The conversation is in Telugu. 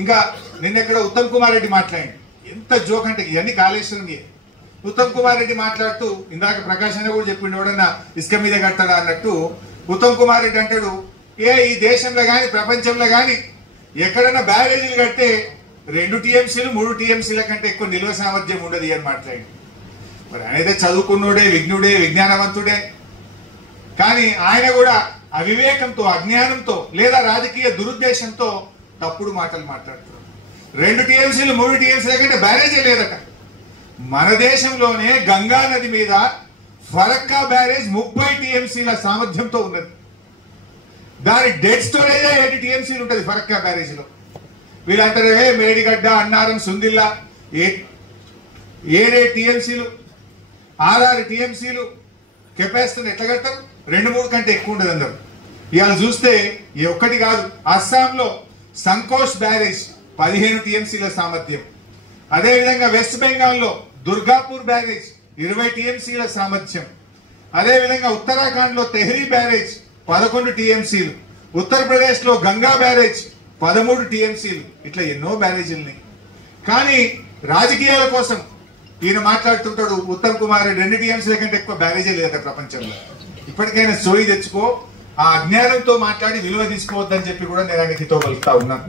ఇంకా నిన్నెక్కడ ఉత్తమ్ కుమార్ రెడ్డి మాట్లాడి ఎంత జోక్ అంటే ఇవన్నీ కాళేశ్వరంకి. ఉత్తమ్ కుమార్ రెడ్డి మాట్లాడుతూ ఇందాక ప్రకాష్ అన్న కూడా చెప్పిండు ఎవడన్నా ఇసుక మీద కట్టాడా అన్నట్టు ఉత్తమ్ కుమార్ రెడ్డి అంటాడు ఈ దేశంలో కానీ ప్రపంచంలో కానీ ఎక్కడన్నా బ్యారేజీలు కడితే 2 TMCలు 3 TMCల కంటే ఎక్కువ నిల్వ సామర్థ్యం ఉండదు అని మాట్లాడి. మరి ఆయనైతే చదువుకున్నోడే విజ్ఞుడే విజ్ఞానవంతుడే, కానీ ఆయన కూడా అవివేకంతో అజ్ఞానంతో లేదా రాజకీయ దురుద్దేశంతో తప్పుడు మాటలు మాట్లాడుతున్నారు. 2 TMCలు 3 TMCల కంటే బ్యారేజీ లేదట. మన దేశంలోనే గంగా నది మీద ఫరక్కా బ్యారేజ్ 30 TMCల సామర్థ్యంతో ఉన్నది. దాని డెడ్ స్టోరేజ్ 8 TMCలు ఉంటుంది ఫరక్కా బ్యారేజీలో. వీళ్ళంటారు మేడిగడ్డ అన్నారం సుందిల్లా 7 TMCలు 6 TMCలు కెపాసిటీని ఎట్లా కడతారు? 2-3 కంటే ఎక్కువ ఉండదు అందరు. ఇవాళ చూస్తే ఈ ఒక్కటి కాదు, అస్సాంలో సంకోష్ బ్యారేజ్ 15 TMCల సామర్థ్యం. అదేవిధంగా వెస్ట్ బెంగాల్లో దుర్గాపూర్ బ్యారేజ్ 20 TMCల సామర్థ్యం. అదేవిధంగా ఉత్తరాఖండ్ లో తెహ్రీ బ్యారేజ్ 11 TMCలు, ఉత్తరప్రదేశ్ లో గంగా బ్యారేజ్ 13 TMCలు. ఇట్లా ఎన్నో బ్యారేజీలని. కానీ రాజకీయాల కోసం ఈయన మాట్లాడుతుంటాడు ఉత్తమ్ కుమార్ రెడ్డి 2 TMCల కంటే ఎక్కువ బ్యారేజీ లేదట ప్రపంచంలో. ఇప్పటికైనా సోయి తెచ్చుకో, ఆ అజ్ఞానంతో మాట్లాడి విలువ తీసుకోవద్దని చెప్పి కూడా నేను ఆయనకి హితో పలుకుతా ఉన్నాను.